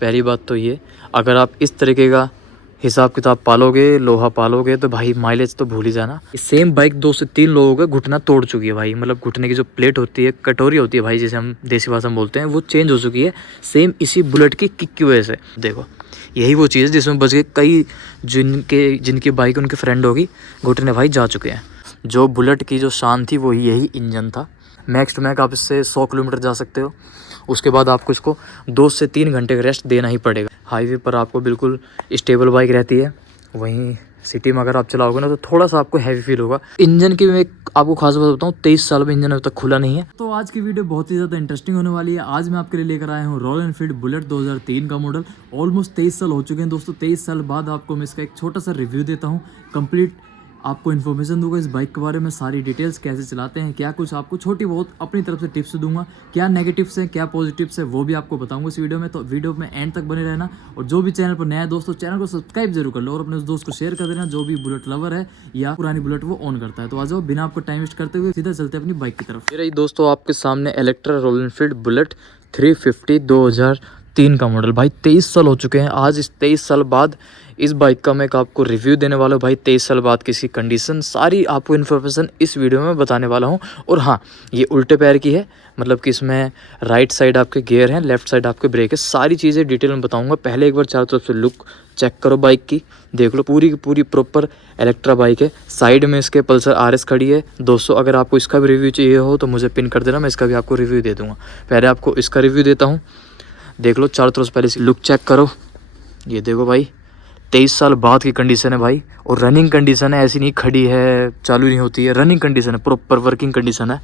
पहली बात तो ये, अगर आप इस तरीके का हिसाब किताब पालोगे, लोहा पालोगे, तो भाई माइलेज तो भूल ही जाना। सेम बाइक 2 से 3 लोगों का घुटना तोड़ चुकी है भाई। मतलब घुटने की जो प्लेट होती है, कटोरी होती है भाई, जिसे हम देसी भाषा में बोलते हैं, वो चेंज हो चुकी है सेम इसी बुलेट की किक की वजह से। देखो यही वो चीज़ है जिसमें बच गए कई जिनकी बाइक उनके फ्रेंड होगी, घुटने भाई जा चुके हैं। जो बुलेट की जो शान थी वो यही इंजन था। मैक्स टू मैक्स आप इससे 100 किलोमीटर जा सकते हो, उसके बाद आपको इसको 2 से 3 घंटे का रेस्ट देना ही पड़ेगा। हाईवे पर आपको बिल्कुल स्टेबल बाइक रहती है, वहीं सिटी में अगर आप चलाओगे ना तो थोड़ा सा आपको हैवी फील होगा। इंजन की मैं आपको खास बात बताऊँ, 23 साल में इंजन अभी तक खुला नहीं है। तो आज की वीडियो बहुत ही ज़्यादा इंटरेस्टिंग होने वाली है। आज मैं आपके लिए लेकर आया हूँ रॉयल एनफील्ड बुलेट 2003 का मॉडल। ऑलमोस्ट 23 साल हो चुके हैं दोस्तों। 23 साल बाद आपको मैं इसका एक छोटा सा रिव्यू देता हूँ। कंप्लीट आपको इन्फॉर्मेशन दूंगा इस बाइक के बारे में, सारी डिटेल्स, कैसे चलाते हैं, क्या कुछ आपको छोटी बहुत अपनी तरफ से टिप्स दूंगा, क्या नेगेटिव्स हैं क्या पॉजिटिव्स है वो भी आपको बताऊंगा इस वीडियो में। तो वीडियो में एंड तक बने रहना। और जो भी चैनल पर नया है दोस्तों, चैनल को सब्सक्राइब जरूर कर लो और अपने उस दोस्त को शेयर कर देना जो भी बुलेट लवर है या पुरानी बुलेट वो ऑन करता है। तो आ जाओ, बिना आपको टाइम वेस्ट करते हुए सीधा चलते हैं अपनी बाइक की तरफ। ये रही दोस्तों आपके सामने इलेक्ट्रा रॉयल एनफील्ड बुलेट 350 2003 का मॉडल। भाई 23 साल हो चुके हैं। आज इस 23 साल बाद इस बाइक का मैं आपको रिव्यू देने वाला हूँ। भाई 23 साल बाद की इसकी कंडीशन, सारी आपको इन्फॉर्मेशन इस वीडियो में बताने वाला हूँ। और हाँ, ये उल्टे पैर की है, मतलब कि इसमें राइट साइड आपके गियर हैं, लेफ्ट साइड आपके ब्रेक है। सारी चीज़ें डिटेल में बताऊँगा। पहले एक बार चारों तरफ से लुक चेक करो बाइक की, देख लो पूरी की पूरी प्रॉपर इलेक्ट्रा बाइक है। साइड में इसके पल्सर RS खड़ी है। दोस्तों अगर आपको इसका भी रिव्यू चाहिए हो तो मुझे पिन कर देना, मैं इसका भी आपको रिव्यू दे दूँगा। पहले आपको इसका रिव्यू देता हूँ, देख लो चारों तरफ से। पहले लुक चेक करो, ये देखो भाई 23 साल बाद की कंडीशन है भाई। और रनिंग कंडीशन है, ऐसी नहीं खड़ी है चालू नहीं होती है, रनिंग कंडीशन है, प्रॉपर वर्किंग कंडीशन है।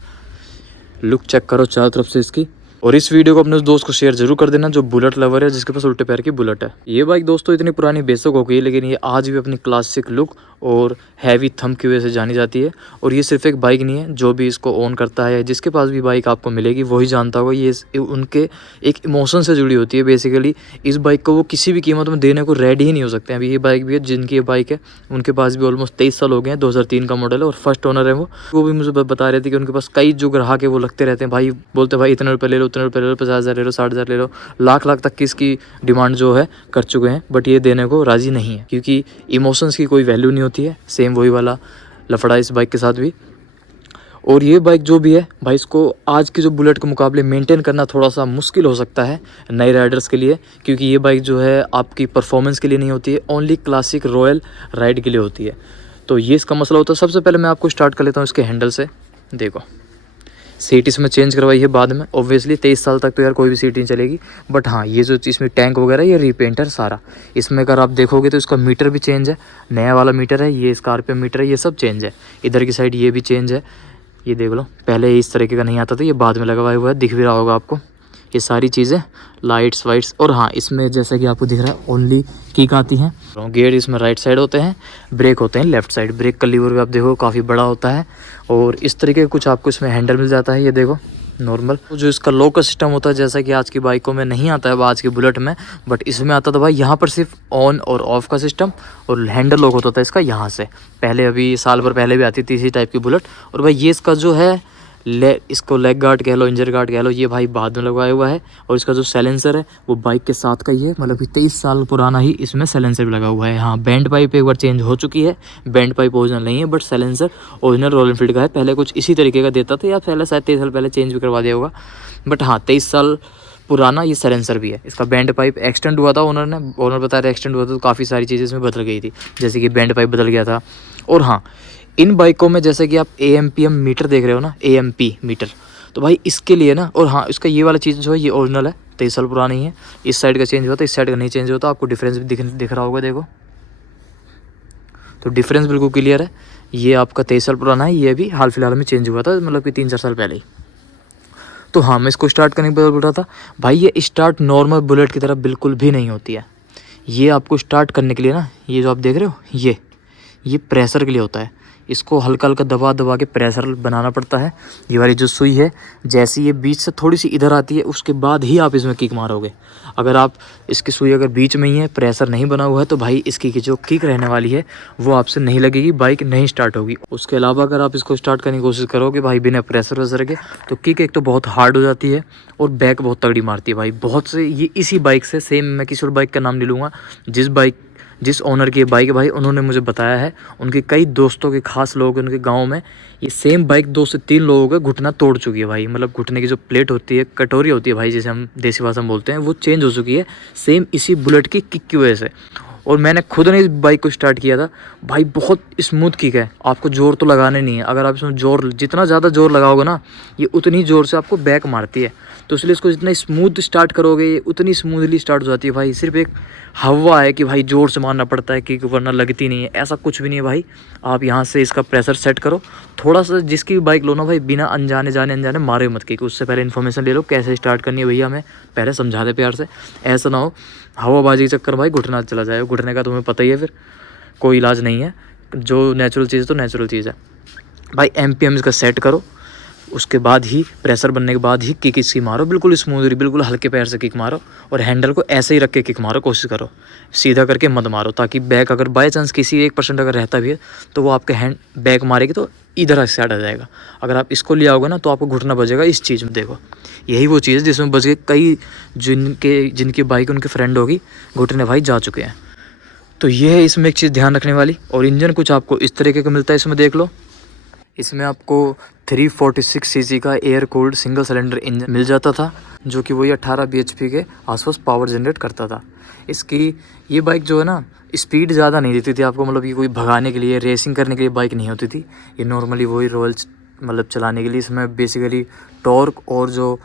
लुक चेक करो चारों तरफ से इसकी। और इस वीडियो को अपने उस दोस्त को शेयर जरूर कर देना जो बुलेट लवर है, जिसके पास उल्टे पैर की बुलेट है। ये बाइक दोस्तों इतनी पुरानी बेशक हो गई है, लेकिन ये आज भी अपनी क्लासिक लुक और हैवी थंब की वजह से जानी जाती है। और ये सिर्फ एक बाइक नहीं है, जो भी इसको ओन करता है, जिसके पास भी बाइक आपको मिलेगी वही जानता होगा ये उनके एक इमोशन से जुड़ी होती है। बेसिकली इस बाइक को वो किसी भी कीमत में देने को रेडी ही नहीं हो सकते हैं। अभी ये बाइक भी है, जिनकी ये बाइक है उनके पास भी ऑलमोस्ट 23 साल हो गए हैं। 2003 का मॉडल है और फर्स्ट ओनर है वो भी मुझे बता रहे थे कि उनके पास कई जो ग्राहक है वो लगते रहते हैं भाई, बोलते भाई इतने रुपये ले लो, उतने रुपये ले लो, 50,000 ले लो, 60,000 ले लो, लाख तक की इसकी डिमांड जो है कर चुके हैं। बट ये देने को राजी नहीं है, क्योंकि इमोशंस की कोई वैल्यू नहीं होती है। सेम वही वाला लफड़ा इस बाइक के साथ भी। और ये बाइक जो भी है भाई, इसको आज के जो बुलेट के मुकाबले मेंटेन करना थोड़ा सा मुश्किल हो सकता है नए राइडर्स के लिए, क्योंकि ये बाइक जो है आपकी परफॉर्मेंस के लिए नहीं होती है, ओनली क्लासिक रॉयल राइड के लिए होती है। तो ये इसका मसला होता है। सबसे पहले मैं आपको स्टार्ट कर लेता हूँ इसके हैंडल से। देखो सीट इसमें चेंज करवाई है बाद में, ऑब्वियसली 23 साल तक तो यार कोई भी सीट नहीं चलेगी। बट हाँ, ये जो इसमें टैंक वगैरह ये रीपेंटर सारा, इसमें अगर आप देखोगे तो इसका मीटर भी चेंज है, नया वाला मीटर है, ये इसका RPM मीटर है, ये सब चेंज है। इधर की साइड ये भी चेंज है, ये देख लो। पहले इस तरीके का नहीं आता था, ये बाद में लगा हुआ है, दिख भी रहा होगा आपको ये सारी चीज़ें, लाइट्स वाइट्स। और हाँ, इसमें जैसा कि आपको दिख रहा है ओनली किक आती हैं। गियर इसमें राइट साइड होते हैं, ब्रेक होते हैं लेफ्ट साइड। ब्रेक का लीवर भी आप देखो काफ़ी बड़ा होता है। और इस तरीके का कुछ आपको इसमें हैंडल मिल जाता है, ये देखो नॉर्मल। जो इसका लॉक का सिस्टम होता है, जैसा कि आज की बाइकों में नहीं आता है, आज की बुलेट में, बट इसमें आता था भाई यहाँ पर सिर्फ ऑन और ऑफ का सिस्टम, और हैंडल लॉक होता था इसका यहाँ से। पहले अभी साल भर पहले भी आती थी इसी टाइप की बुलेट। और भाई ये इसका जो है इसको लेग गार्ड कह लो, इंजर गार्ड कह लो, ये भाई बाद में लगाया हुआ है। और इसका जो साइलेंसर है वो बाइक के साथ का ही है, मतलब कि 23 साल पुराना ही इसमें साइलेंसर भी लगा हुआ है। हाँ, बैंड पाइप एक बार चेंज हो चुकी है, बैंड पाइप ओरिजिनल नहीं है, but silencer original royal Enfield का है। पहले कुछ इसी तरीके का देता था, या पहले शायद 23 साल पहले चेंज भी करवा दिया होगा। बट हाँ, 23 साल पुराना ये साइलेंसर भी है। इसका बैंड पाइप एक्सटेंड हुआ था, ओनर बता रहे एक्सटेंड हुआ था, तो काफ़ी सारी चीज़ें इसमें बदल गई थी, जैसे कि बैंड पाइप बदल गया था। और हाँ, इन बाइकों में जैसे कि आप AMPM मीटर देख रहे हो ना, AMP मीटर, तो भाई इसके लिए ना। और हाँ, इसका ये वाला चीज़ जो है ये ओरिजिनल है, 23 साल पुरानी है। इस साइड का चेंज होता है, इस साइड का नहीं चेंज होता। आपको डिफरेंस भी दिख रहा होगा, देखो तो डिफरेंस बिल्कुल क्लियर है। ये आपका 23 साल पुराना है, ये भी हाल फिलहाल में चेंज हुआ था, मतलब कि 3-4 साल पहले ही। तो हाँ, मैं इसको स्टार्ट करने के बाद बोल रहा था भाई, ये स्टार्ट नॉर्मल बुलेट की तरह बिल्कुल भी नहीं होती है। ये आपको स्टार्ट करने के लिए ना, ये जो आप देख रहे हो ये प्रेशर के लिए होता है। इसको हल्का हल्का दबा दबा के प्रेशर बनाना पड़ता है। ये वाली जो सुई है जैसे ये बीच से थोड़ी सी इधर आती है उसके बाद ही आप इसमें किक मारोगे। अगर आप इसकी सुई अगर बीच में ही है, प्रेशर नहीं बना हुआ है, तो भाई इसकी की जो किक रहने वाली है वो आपसे नहीं लगेगी, बाइक नहीं स्टार्ट होगी। उसके अलावा अगर आप इसको स्टार्ट करने की कोशिश करोगे भाई बिना प्रेशर वैसर के, तो किक एक तो बहुत हार्ड हो जाती है और बैक बहुत तगड़ी मारती है भाई। बहुत से ये इसी बाइक से सेम, मैं किसी और बाइक का नाम नहीं लूँगा, जिस ओनर की बाइक है भाई उन्होंने मुझे बताया है, उनके कई दोस्तों के खास लोग उनके गांव में ये सेम बाइक 2 से 3 लोगों का घुटना तोड़ चुकी है भाई। मतलब घुटने की जो प्लेट होती है, कटोरी होती है भाई, जिसे हम देसी भाषा में बोलते हैं, वो चेंज हो चुकी है सेम इसी बुलेट की किक की वजह से। और मैंने खुद ने इस बाइक को स्टार्ट किया था भाई, बहुत स्मूथ किक है, आपको जोर तो लगाने नहीं है। अगर आप इसमें जोर, जितना ज़्यादा जोर लगाओगे ना ये उतनी ज़ोर से आपको बैक मारती है, तो इसलिए इसको जितना स्मूथ स्टार्ट करोगे ये उतनी स्मूथली स्टार्ट हो जाती है भाई। सिर्फ एक हवा है कि भाई ज़ोर से मारना पड़ता है किक, वरना लगती नहीं है, ऐसा कुछ भी नहीं है भाई। आप यहाँ से इसका प्रेशर सेट करो थोड़ा सा, जिसकी भी बाइक लो ना भाई, बिना अनजाने मारे मत किक, उससे पहले इन्फॉर्मेशन ले लो कैसे स्टार्ट करनी है भैया, हमें पहले समझा दे प्यार से, ऐसा ना हो हवाबाजी के चक्कर भाई घुटना चला जाए। घुटने का तुम्हें पता ही है, फिर कोई इलाज नहीं है, जो नेचुरल चीज़ है तो नेचुरल चीज़ है भाई। एमपीएम इसका सेट करो, उसके बाद ही प्रेशर बनने के बाद ही किक इसकी मारो, बिल्कुल स्मूथली, बिल्कुल हल्के पैर से किक मारो, और हैंडल को ऐसे ही रख के किक मारो, कोशिश करो सीधा करके मत मारो, ताकि बैक अगर बाय चांस किसी 1% अगर रहता भी है तो वो आपके हैंड बैक मारेगी तो इधर से हट जाएगा। अगर आप इसको ले आओगे ना तो आपको घुटना बचेगा इस चीज़ में। देखो यही वो चीज़ है जिसमें बच के कई जिनकी बाइक उनके फ्रेंड होगी घुटने भाई जा चुके हैं। तो ये है इसमें एक चीज़ ध्यान रखने वाली। और इंजन कुछ आपको इस तरीके का मिलता है, इसमें देख लो, इसमें आपको 346 सीसी का air cooled single cylinder engine मिल जाता था, जो कि वही 18 bhp के आसपास पावर जनरेट करता था। इसकी ये बाइक जो है ना स्पीड ज़्यादा नहीं देती थी आपको, मतलब ये कोई भगाने के लिए, रेसिंग करने के लिए बाइक नहीं होती थी ये, नॉर्मली वही रॉयल मतलब चलाने के लिए। इसमें बेसिकली टॉर्क और जो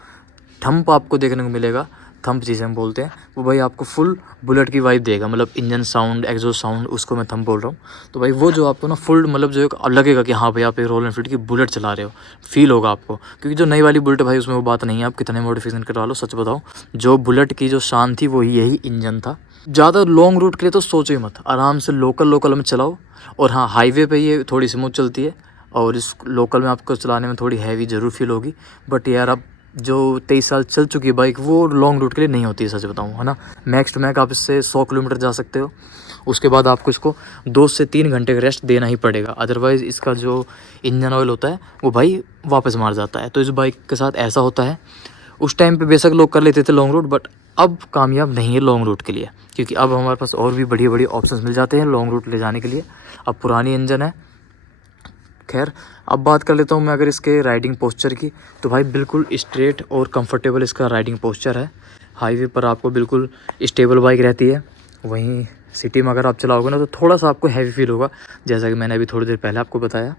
थंप आपको देखने को मिलेगा, थंप जिसे हम बोलते हैं, वो भाई आपको फुल बुलेट की वाइब देगा, मतलब इंजन साउंड, एग्जॉस्ट साउंड, उसको मैं थंप बोल रहा हूँ। तो भाई वो जो आपको ना फुल मतलब जो एक लगेगा कि हाँ भाई आप एक रॉयल एनफील्ड की बुलेट चला रहे हो, फील होगा आपको। क्योंकि जो नई वाली बुलेट है भाई उसमें वो बात नहीं है, आप कितने मॉडिफिकेशन करवा लो, सच बताओ जो बुलेट की जो शान थी वो यही इंजन था। ज़्यादा लॉन्ग रूट के लिए तो सोचो ही मत, आराम से लोकल में चलाओ। और हाँ हाईवे पे ये थोड़ी स्मूथ चलती है, और इस लोकल में आपको चलाने में थोड़ी हैवी ज़रूर फील होगी। बट यार अब जो 23 साल चल चुकी है बाइक वो लॉन्ग रूट के लिए नहीं होती है, सच बताऊँ, है ना। मैक्स टू मैक्स आप इससे 100 किलोमीटर जा सकते हो, उसके बाद आपको इसको 2 से 3 घंटे का रेस्ट देना ही पड़ेगा, अदरवाइज़ इसका जो इंजन ऑयल होता है वो भाई वापस मार जाता है। तो इस बाइक के साथ ऐसा होता है। उस टाइम पे बेशक लोग कर लेते थे लॉन्ग रूट, बट अब कामयाब नहीं है लॉन्ग रूट के लिए, क्योंकि अब हमारे पास और भी बढ़िया बढ़िया ऑप्शंस मिल जाते हैं लॉन्ग रूट ले जाने के लिए। अब पुरानी इंजन है। खैर अब बात कर लेता हूँ मैं अगर इसके राइडिंग पोस्चर की, तो भाई बिल्कुल स्ट्रेट और कंफर्टेबल इसका राइडिंग पोस्चर है। हाईवे पर आपको बिल्कुल स्टेबल बाइक रहती है, वहीं सिटी में अगर आप चलाओगे ना तो थोड़ा सा आपको हैवी फील होगा, जैसा कि मैंने अभी थोड़ी देर पहले आपको बताया।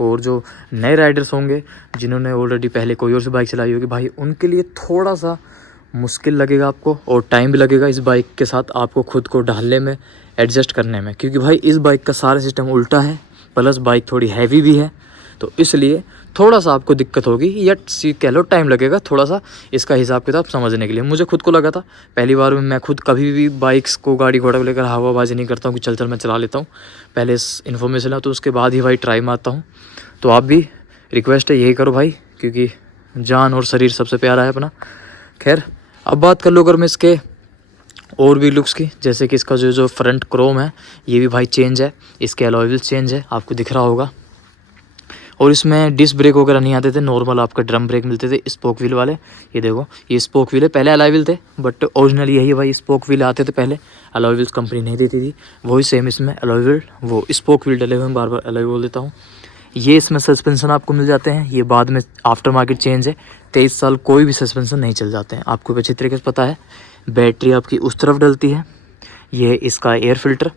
और जो नए राइडर्स होंगे जिन्होंने ऑलरेडी पहले कोई और सी बाइक चलाई होगी भाई, उनके लिए थोड़ा सा मुश्किल लगेगा आपको, और टाइम भी लगेगा इस बाइक के साथ आपको खुद को ढालने में, एडजस्ट करने में, क्योंकि भाई इस बाइक का सारा सिस्टम उल्टा है, प्लस बाइक थोड़ी हैवी भी है, तो इसलिए थोड़ा सा आपको दिक्कत होगी, या कह लो टाइम लगेगा थोड़ा सा इसका हिसाब किताब समझने के लिए। मुझे खुद को लगा था पहली बार में, मैं खुद कभी भी बाइक्स को, गाड़ी घोड़ा को लेकर हवाबाजी नहीं करता हूँ कि चल मैं चला लेता हूँ, पहले इस इन्फॉर्मेशन है तो उसके बाद ही भाई ट्राई मारता हूँ। तो आप भी रिक्वेस्ट है यही करो भाई, क्योंकि जान और शरीर सबसे प्यारा है अपना। खैर अब बात कर लो अगर मैं इसके और भी लुक्स की, जैसे कि इसका जो फ्रंट क्रोम है ये भी भाई चेंज है, इसके अलॉय व्हील्स चेंज है, आपको दिख रहा होगा। और इसमें डिस्क ब्रेक वगैरह नहीं आते थे, नॉर्मल आपका ड्रम ब्रेक मिलते थे स्पोक व्हील वाले। ये देखो ये स्पोक व्हील है, पहले अलॉय व्हील थे बट ओरिजिनल यही है भाई, स्पोक व्हील आते थे पहले, अलॉय व्हील्स कंपनी नहीं देती थी, वही सेम इसमें अलॉय व्हील, वो स्पोक व्हील डले हुए, बार बार अलॉय बोल देता हूँ। ये इसमें सस्पेंशन आपको मिल जाते हैं, ये बाद में आफ्टर मार्केट चेंज है, 23 साल कोई भी सस्पेंशन नहीं चल जाते हैं, आपको अच्छी तरीके से पता है। बैटरी आपकी उस तरफ डलती है, ये इसका एयर फिल्टर।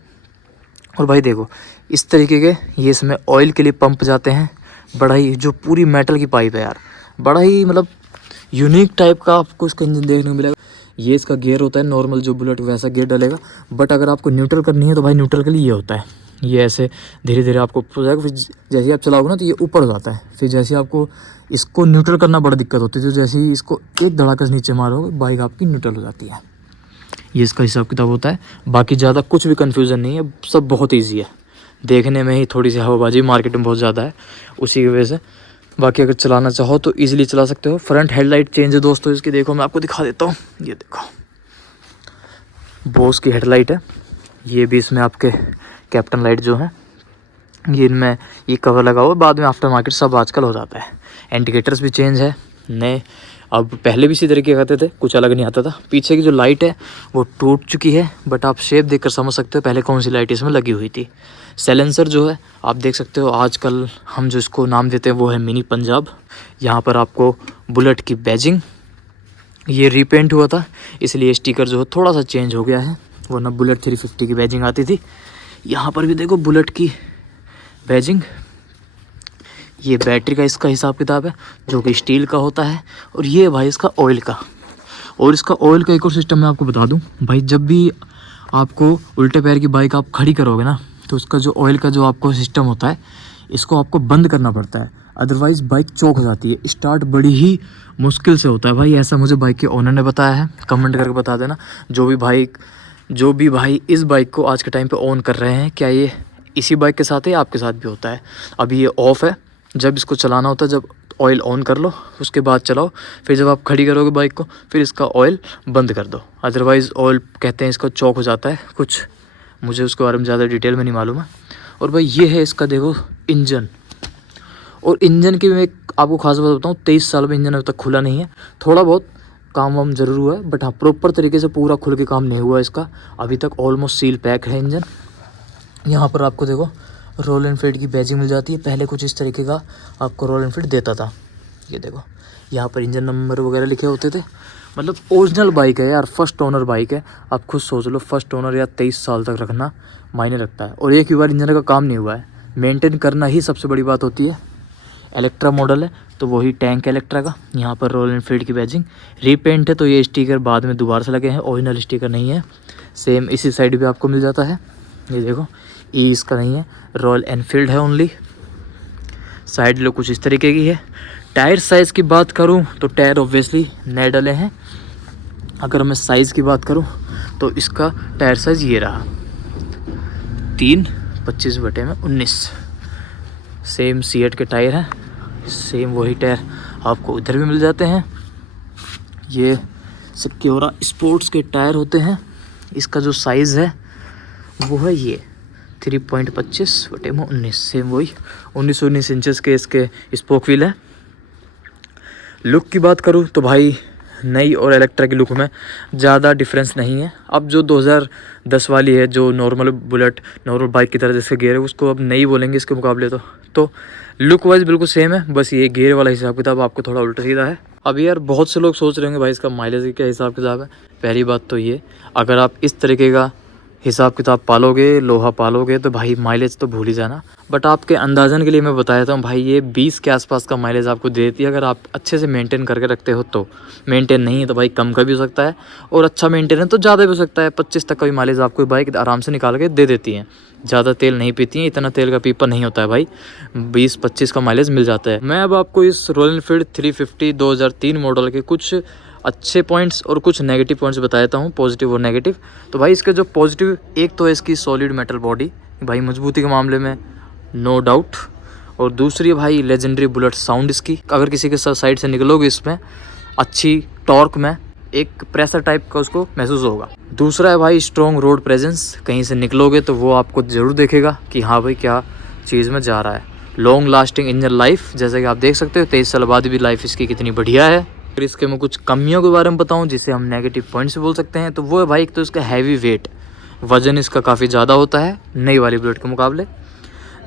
और भाई देखो इस तरीके के ये इसमें ऑयल के लिए पंप जाते हैं, बड़ा ही जो पूरी मेटल की पाइप है यार, बड़ा ही मतलब यूनिक टाइप का आपको इसका इंजन देखने को मिलेगा। ये इसका गियर होता है नॉर्मल जो बुलेट वैसा गियर डलेगा, बट अगर आपको न्यूट्रल करनी है तो भाई न्यूट्रल के लिए ये होता है, ये ऐसे धीरे धीरे आपको हो जाएगा, फिर जैसे आप चलाओगे ना तो ये ऊपर हो जाता है, फिर जैसे आपको इसको न्यूट्रल करना बड़ा दिक्कत होती है, तो जैसे ही इसको एक धड़ाका से नीचे मारोगे बाइक आपकी न्यूट्रल हो जाती है। ये इसका हिसाब किताब होता है, बाकी ज़्यादा कुछ भी कन्फ्यूज़न नहीं है, सब बहुत ईजी है। देखने में ही थोड़ी सी हवाबाजी मार्केट में बहुत ज़्यादा है, उसी की वजह से। बाकी अगर चलाना चाहो तो ईजिली चला सकते हो। फ्रंट हेडलाइट चेंज है दोस्तों इसकी, देखो मैं आपको दिखा देता हूँ। ये देखो बोस की हेडलाइट है, ये भी इसमें आपके कैप्टन लाइट जो है ये इनमें ये कवर लगा हुआ है, बाद में आफ्टर मार्केट सब आजकल हो जाता है। इंडिकेटर्स भी चेंज है नए, अब पहले भी इसी तरीके करते थे, कुछ अलग नहीं आता था। पीछे की जो लाइट है वो टूट चुकी है, बट आप शेप देखकर समझ सकते हो पहले कौन सी लाइट इसमें लगी हुई थी। साइलेंसर जो है आप देख सकते हो, आजकल हम जो इसको नाम देते हैं वो है मिनी पंजाब। यहाँ पर आपको बुलेट की बैजिंग, ये रीपेंट हुआ था इसलिए स्टिकर जो है थोड़ा सा चेंज हो गया है, वरना बुलेट 350 की बैजिंग आती थी। यहाँ पर भी देखो बुलेट की बैजिंग, ये बैटरी का इसका हिसाब किताब है जो कि स्टील का होता है, और ये भाई इसका ऑयल का। और इसका ऑयल का एक और सिस्टम मैं आपको बता दूं भाई, जब भी आपको उल्टे पैर की बाइक आप खड़ी करोगे ना, तो उसका जो ऑयल का जो आपको सिस्टम होता है इसको आपको बंद करना पड़ता है, अदरवाइज़ बाइक चौक हो जाती है। स्टार्ट बड़ी ही मुश्किल से होता है भाई, ऐसा मुझे बाइक के ओनर ने बताया है। कमेंट करके बता देना जो भी भाई इस बाइक को आज के टाइम पे ऑन कर रहे हैं, क्या ये इसी बाइक के साथ है या आपके साथ भी होता है। अभी ये ऑफ़ है, जब इसको चलाना होता है जब ऑयल ऑन कर लो उसके बाद चलाओ, फिर जब आप खड़ी करोगे बाइक को फिर इसका ऑयल बंद कर दो, अदरवाइज़ ऑयल कहते हैं इसका चौक हो जाता है। कुछ मुझे उसके बारे में ज़्यादा डिटेल में नहीं मालूम है। और भाई ये है इसका देखो इंजन, और इंजन की मैं आपको खास बात बताऊँ, 23 साल में इंजन अभी तक खुला नहीं है। थोड़ा बहुत काम वाम ज़रूर हुआ है, बट हाँ प्रॉपर तरीके से पूरा खुल के काम नहीं हुआ इसका अभी तक, ऑलमोस्ट सील पैक है इंजन। यहाँ पर आपको देखो रॉयल एनफील्ड की बैजिंग मिल जाती है, पहले कुछ इस तरीके का आपको रॉयल एनफील्ड देता था। ये देखो यहाँ पर इंजन नंबर वगैरह लिखे होते थे, मतलब ओरिजिनल बाइक है यार, फर्स्ट ओनर बाइक है। आप खुद सोच लो, फर्स्ट ओनर या 23 साल तक रखना मायने रखता है, और एक ही बार इंजन का काम नहीं हुआ है, मेंटेन करना ही सबसे बड़ी बात होती है। इलेक्ट्रा मॉडल है तो वही टैंक है इलेक्ट्रा का। यहाँ पर रॉयल एनफील्ड की बैजिंग रीपेंट है, तो ये स्टिकर बाद में दोबारा से लगे हैं, ओरिजिनल स्टिकर नहीं है। सेम इसी साइड भी आपको मिल जाता है, ये देखो ई इसका नहीं है, रॉयल एनफील्ड है ओनली। साइड लो कुछ इस तरीके की है। टायर साइज़ की बात करूं तो टायर ऑब्वियसली नए डले हैं। अगर मैं साइज़ की बात करूं तो इसका टायर साइज़ ये रहा 3/25/19। सेम सीएट के टायर हैं, सेम वही टायर आपको इधर भी मिल जाते हैं। ये सिक्योरा स्पोर्ट्स के टायर होते हैं। इसका जो साइज़ है वो है ये 3.25/19, सेम वही 19 इंचेस के इसके स्पोक व्हील है। लुक की बात करूँ तो भाई नई और इलेक्ट्रा की लुक में ज़्यादा डिफरेंस नहीं है। अब जो 2010 वाली है, जो नॉर्मल बुलेट नॉर्मल बाइक की तरह जैसे गेयर है, उसको अब नई बोलेंगे इसके मुकाबले तो लुक वाइज बिल्कुल सेम है, बस ये गेयर वाला हिसाब किताब आपको थोड़ा उल्टा सीधा है। अभी यार बहुत से लोग सोच रहे होंगे भाई इसका माइलेज क्या हिसाब किताब है। पहली बात तो ये, अगर आप इस तरीके का हिसाब किताब पालोगे, लोहा पालोगे, तो भाई माइलेज तो भूल ही जाना। बट आपके अंदाज़न के लिए मैं बता देता हूँ भाई, ये 20 के आसपास का माइलेज आपको दे देती है, अगर आप अच्छे से मेंटेन करके रखते हो तो। मेंटेन नहीं है तो भाई कम का भी हो सकता है, और अच्छा मेंटेन है तो ज़्यादा भी हो सकता है। 25 तक का भी माइलेज आपको बाइक आराम से निकाल के दे देती है। ज़्यादा तेल नहीं पीती है, इतना तेल का पीपा नहीं होता है भाई, 20-25 का माइलेज मिल जाता है। मैं अब आपको इस रॉयल एनफील्ड 350 2003 मॉडल के कुछ अच्छे पॉइंट्स और कुछ नेगेटिव पॉइंट्स बता देता हूँ, पॉजिटिव और नेगेटिव। तो भाई इसके जो पॉजिटिव, एक तो है इसकी सॉलिड मेटल बॉडी, भाई मजबूती के मामले में नो डाउट। और दूसरी भाई लेजेंडरी बुलेट साउंड इसकी, अगर किसी के साइड से निकलोगे इसमें अच्छी टॉर्क में एक प्रेशर टाइप का उसको महसूस होगा। दूसरा है भाई स्ट्रॉन्ग रोड प्रेजेंस, कहीं से निकलोगे तो वो आपको ज़रूर देखेगा कि हाँ भाई क्या चीज़ में जा रहा है। लॉन्ग लास्टिंग इंजन लाइफ, जैसे कि आप देख सकते हो 23 साल बाद भी लाइफ इसकी कितनी बढ़िया है। फिर इसके मैं कुछ कमियों के बारे में बताऊं जिसे हम नेगेटिव पॉइंट्स बोल सकते हैं, तो वो है भाई एक तो इसका हैवी वेट, वज़न इसका काफ़ी ज़्यादा होता है नई वाली बुलेट के मुकाबले।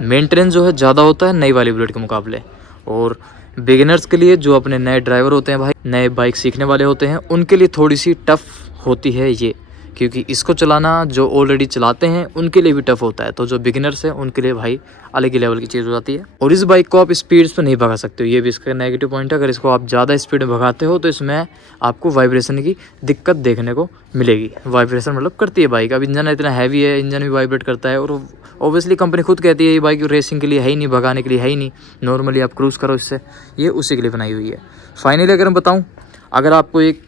मेंटेनेंस जो है ज़्यादा होता है नई वाली बुलेट के मुकाबले। और बिगिनर्स के लिए, जो अपने नए ड्राइवर होते हैं भाई, नए बाइक सीखने वाले होते हैं, उनके लिए थोड़ी सी टफ़ होती है ये, क्योंकि इसको चलाना जो ऑलरेडी चलाते हैं उनके लिए भी टफ़ होता है। तो जो बिगिनर्स हैं उनके लिए भाई अलग ही लेवल की चीज़ हो जाती है। और इस बाइक को आप स्पीड पे नहीं भगा सकते हो, ये भी इसका नेगेटिव पॉइंट है। अगर इसको आप ज़्यादा स्पीड में भगाते हो तो इसमें आपको वाइब्रेशन की दिक्कत देखने को मिलेगी। वाइब्रेशन मतलब करती है बाइक, अब इंजन इतना हैवी है, इंजन भी वाइब्रेट करता है। और ऑब्वियसली कंपनी खुद कहती है ये बाइक रेसिंग के लिए है ही नहीं, भगाने के लिए है ही नहीं, नॉर्मली आप क्रूज़ करो इससे, ये उसी के लिए बनाई हुई है। फाइनली अगर मैं बताऊँ, अगर आपको एक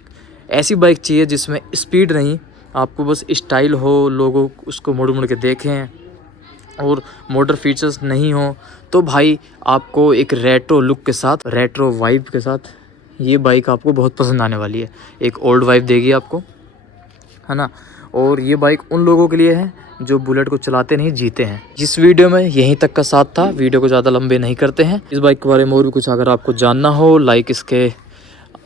ऐसी बाइक चाहिए जिसमें स्पीड नहीं, आपको बस स्टाइल हो, लोगों उसको मुड़ मुड़ के देखें, और मॉडर्न फीचर्स नहीं हो तो भाई आपको एक रेट्रो लुक के साथ, रेट्रो वाइब के साथ ये बाइक आपको बहुत पसंद आने वाली है। एक ओल्ड वाइब देगी आपको, है ना। और ये बाइक उन लोगों के लिए है जो बुलेट को चलाते नहीं, जीते हैं। इस वीडियो में यहीं तक का साथ था, वीडियो को ज़्यादा लंबे नहीं करते हैं। इस बाइक के बारे में और भी कुछ अगर आपको जानना हो, लाइक इसके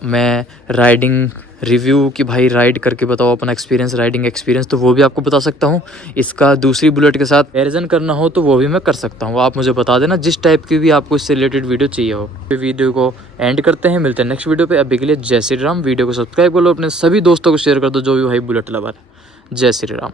मैं राइडिंग रिव्यू कि भाई राइड करके बताओ अपना एक्सपीरियंस, राइडिंग एक्सपीरियंस, तो वो भी आपको बता सकता हूँ। इसका दूसरी बुलेट के साथ कंपैरिजन करना हो तो वो भी मैं कर सकता हूँ। आप मुझे बता देना जिस टाइप की भी आपको इससे रिलेटेड वीडियो चाहिए हो। वीडियो को एंड करते हैं, मिलते हैं नेक्स्ट वीडियो पे। अभी के लिए जय श्री राम। वीडियो को सब्सक्राइब कर लो, अपने सभी दोस्तों को शेयर कर दो जो भी भाई बुलेट लवर है। जय श्री राम।